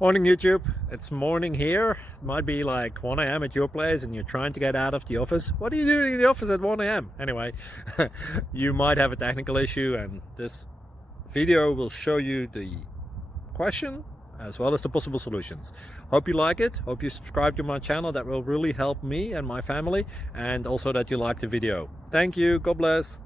Morning YouTube, it's morning here. It might be like 1 a.m. at your place and you're trying to get out of the office. What are you doing in the office at 1 a.m.? Anyway, you might have a technical issue and this video will show you the question as well as the possible solutions. Hope you like it, hope you subscribe to my channel. That will really help me and my family, and also that you like the video. Thank you, God bless.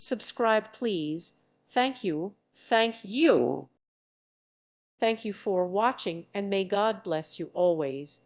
Subscribe, please. Thank you. Thank you. Thank you for watching, and may God bless you always.